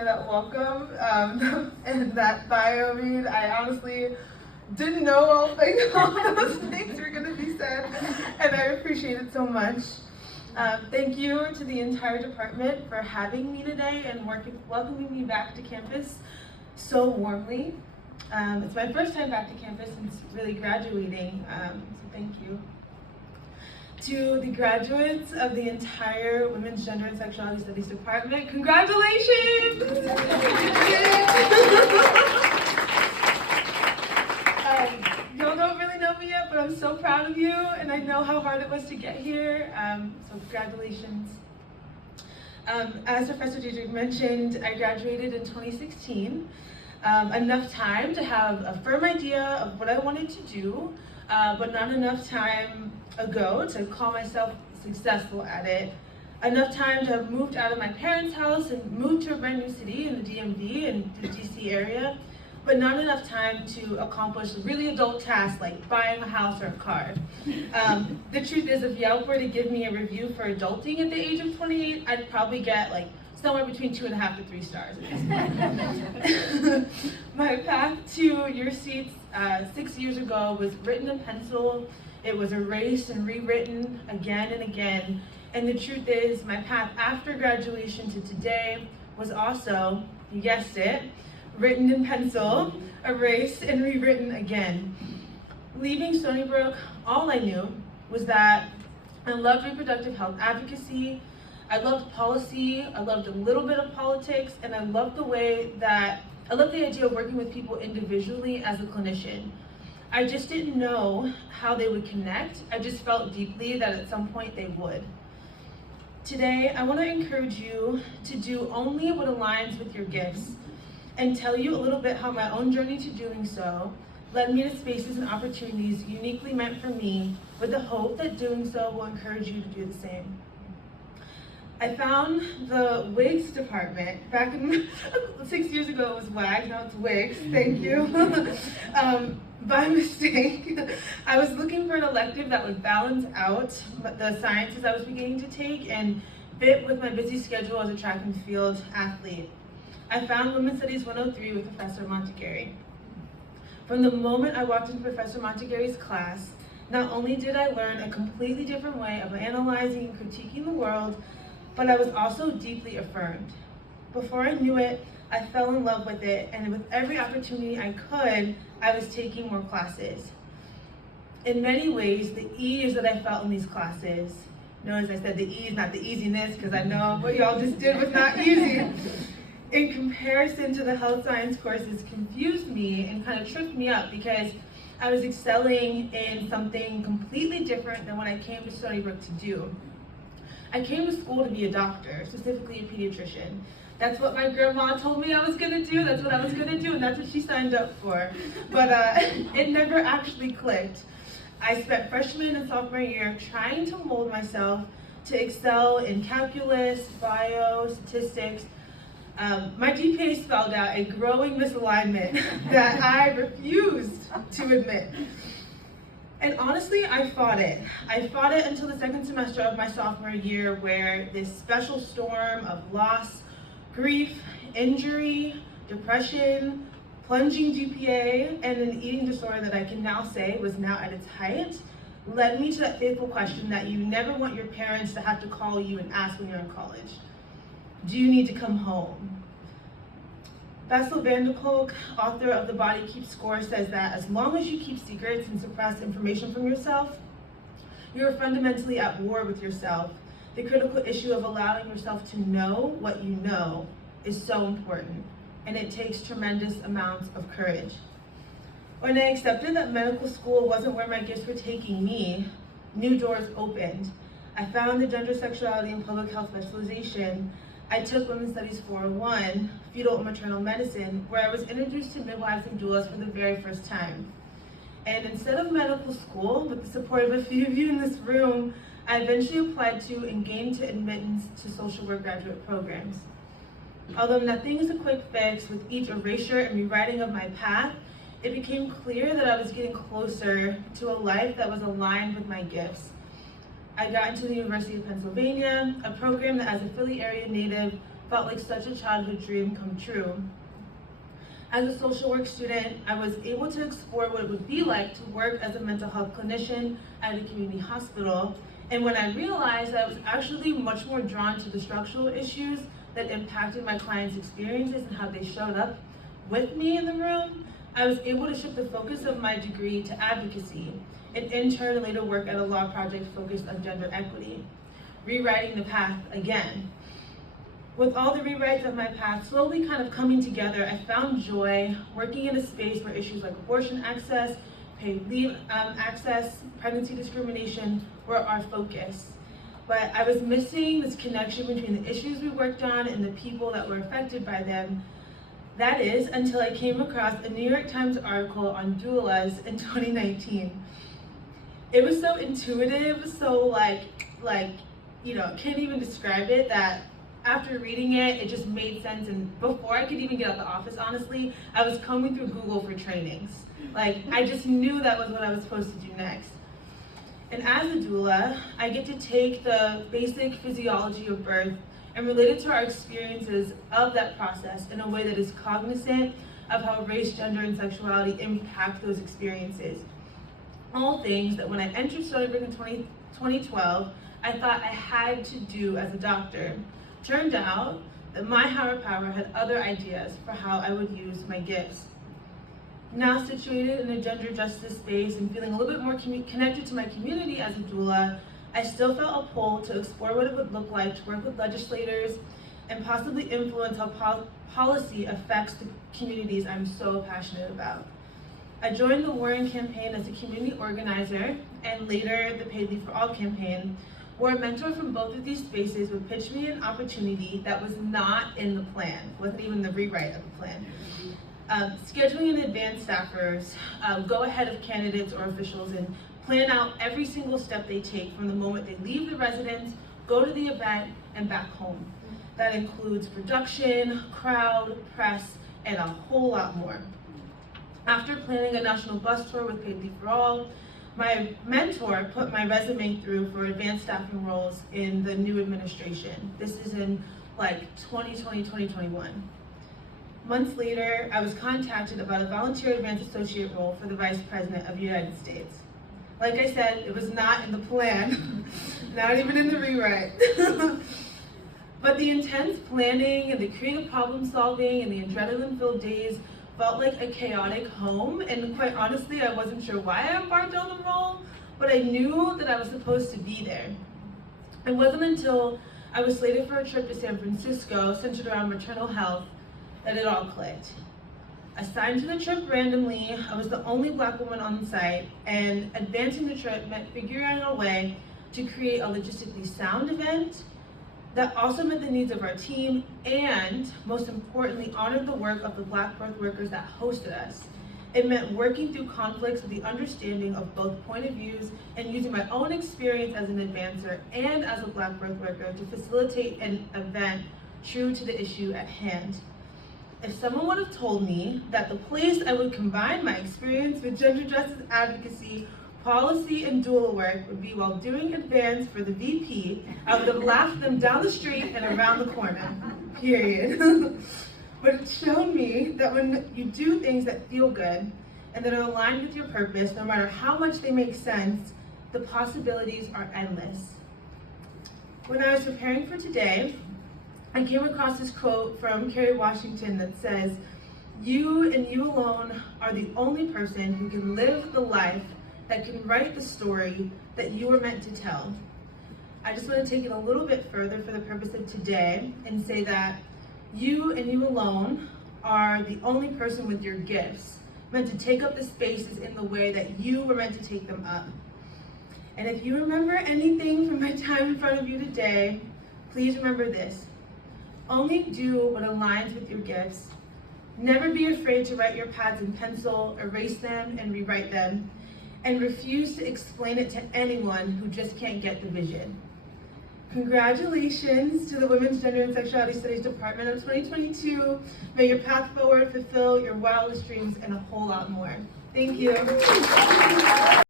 for that welcome and that bio read. I honestly didn't know all those things were going to be said, and I appreciate it so much. Thank you to the entire department for having me today and welcoming me back to campus so warmly. It's my first time back to campus since really graduating, so thank you. To the graduates of the entire Women's Gender and Sexuality Studies department, congratulations! Y'all don't really know me yet, but I'm so proud of you, and I know how hard it was to get here, so congratulations. As Professor Diedrich mentioned, I graduated in 2016. Enough time to have a firm idea of what I wanted to do, but not enough time ago to call myself successful at it. Enough time to have moved out of my parents' house and moved to a brand new city in the DMV and the DC area, but not enough time to accomplish really adult tasks like buying a house or a car. The truth is, if Yelp were to give me a review for adulting at the age of 28, I'd probably get like somewhere between 2.5 to 3 stars at this point. My path to your seats 6 years ago was written in pencil. It was erased and rewritten again and again. And the truth is, my path after graduation to today was also, you guessed it, written in pencil, erased and rewritten again. Leaving Stony Brook, all I knew was that I loved reproductive health advocacy, I loved policy, I loved a little bit of politics, and I loved the idea of working with people individually as a clinician. I just didn't know how they would connect. I just felt deeply that at some point they would. Today, I want to encourage you to do only what aligns with your gifts and tell you a little bit how my own journey to doing so led me to spaces and opportunities uniquely meant for me, with the hope that doing so will encourage you to do the same. I found the WIGS department back in 6 years ago. It was WAG, now it's WIGS, thank you. By mistake. I was looking for an elective that would balance out the sciences I was beginning to take and fit with my busy schedule as a track and field athlete. I found Women's Studies 103 with Professor Montegari. From the moment I walked into Professor Montegari's class, not only did I learn a completely different way of analyzing and critiquing the world, but I was also deeply affirmed. Before I knew it, I fell in love with it, and with every opportunity I could, I was taking more classes. In many ways, the ease that I felt in these classes, notice I said the ease, not the easiness, because I know what y'all just did was not easy, in comparison to the health science courses, confused me and kind of tripped me up because I was excelling in something completely different than what I came to Stony Brook to do. I came to school to be a doctor, specifically a pediatrician. That's what my grandma told me I was gonna do, that's what I was gonna do, and that's what she signed up for. But it never actually clicked. I spent freshman and sophomore year trying to mold myself to excel in calculus, bio, statistics. My GPA spelled out a growing misalignment that I refused to admit. And honestly, I fought it. I fought it until the second semester of my sophomore year, where this special storm of loss, grief, injury, depression, plunging GPA, and an eating disorder that I can now say was now at its height, led me to that fateful question that you never want your parents to have to call you and ask when you're in college. Do you need to come home? Bessel van der Kolk, author of The Body Keeps Score, says that as long as you keep secrets and suppress information from yourself, you are fundamentally at war with yourself. The critical issue of allowing yourself to know what you know is so important, and it takes tremendous amounts of courage. When I accepted that medical school wasn't where my gifts were taking me, new doors opened. I found the gender, sexuality, and public health specialization. I took Women's Studies 401, fetal and maternal medicine, where I was introduced to midwives and doulas for the very first time. And instead of medical school, with the support of a few of you in this room, I eventually applied to and gained admittance to social work graduate programs. Although nothing is a quick fix, with each erasure and rewriting of my path, it became clear that I was getting closer to a life that was aligned with my gifts. I got into the University of Pennsylvania, a program that as a Philly area native felt like such a childhood dream come true. As a social work student, I was able to explore what it would be like to work as a mental health clinician at a community hospital. And when I realized that I was actually much more drawn to the structural issues that impacted my clients' experiences and how they showed up with me in the room, I was able to shift the focus of my degree to advocacy, and in turn later work at a law project focused on gender equity, rewriting the path again. With all the rewrites of my path slowly kind of coming together, I found joy working in a space where issues like abortion access, paid leave access, pregnancy discrimination were our focus. But I was missing this connection between the issues we worked on and the people that were affected by them. That is, until I came across a New York Times article on doulas in 2019. It was so intuitive, so like, can't even describe it, that after reading it, it just made sense. And before I could even get out the office, honestly, I was combing through Google for trainings. I just knew that was what I was supposed to do next. And as a doula, I get to take the basic physiology of birth and relate it to our experiences of that process in a way that is cognizant of how race, gender, and sexuality impact those experiences. All things that when I entered Stony in 2012, I thought I had to do as a doctor. Turned out that my higher power had other ideas for how I would use my gifts. Now situated in a gender justice space and feeling a little bit more connected to my community as a doula, I still felt a pull to explore what it would look like to work with legislators and possibly influence how policy affects the communities I'm so passionate about. I joined the Warren campaign as a community organizer and later the Paid Leave for All campaign, where a mentor from both of these spaces would pitch me an opportunity that was not in the plan, wasn't even the rewrite of the plan. Scheduling in advance staffers, go ahead of candidates or officials and plan out every single step they take from the moment they leave the residence, go to the event, and back home. That includes production, crowd, press, and a whole lot more. After planning a national bus tour with Paid Leave for All, my mentor put my resume through for advanced staffing roles in the new administration. This is in 2020, 2021. Months later, I was contacted about a volunteer advanced associate role for the Vice President of the United States. Like I said, it was not in the plan, not even in the rewrite. But the intense planning and the creative problem solving and the adrenaline-filled days felt like a chaotic home, and quite honestly, I wasn't sure why I embarked on the role, but I knew that I was supposed to be there. It wasn't until I was slated for a trip to San Francisco centered around maternal health that it all clicked. Assigned to the trip randomly, I was the only Black woman on site, and advancing the trip meant figuring out a way to create a logistically sound event that also met the needs of our team and, most importantly, honored the work of the Black birth workers that hosted us. It meant working through conflicts with the understanding of both point of views and using my own experience as an advancer and as a Black birth worker to facilitate an event true to the issue at hand. If someone would have told me that the place I would combine my experience with gender justice advocacy, policy, and doula work would be while doing advance for the VP, I would have laughed them down the street and around the corner, period. But it showed me that when you do things that feel good and that are aligned with your purpose, no matter how much they make sense, the possibilities are endless. When I was preparing for today, I came across this quote from Kerry Washington that says, "You and you alone are the only person who can live the life that can write the story that you were meant to tell." I just want to take it a little bit further for the purpose of today and say that you and you alone are the only person with your gifts meant to take up the spaces in the way that you were meant to take them up. And if you remember anything from my time in front of you today, please remember this. Only do what aligns with your gifts. Never be afraid to write your paths in pencil, erase them, and rewrite them. And refuse to explain it to anyone who just can't get the vision. Congratulations to the Women's Gender and Sexuality Studies Department of 2022. May your path forward fulfill your wildest dreams and a whole lot more. Thank you.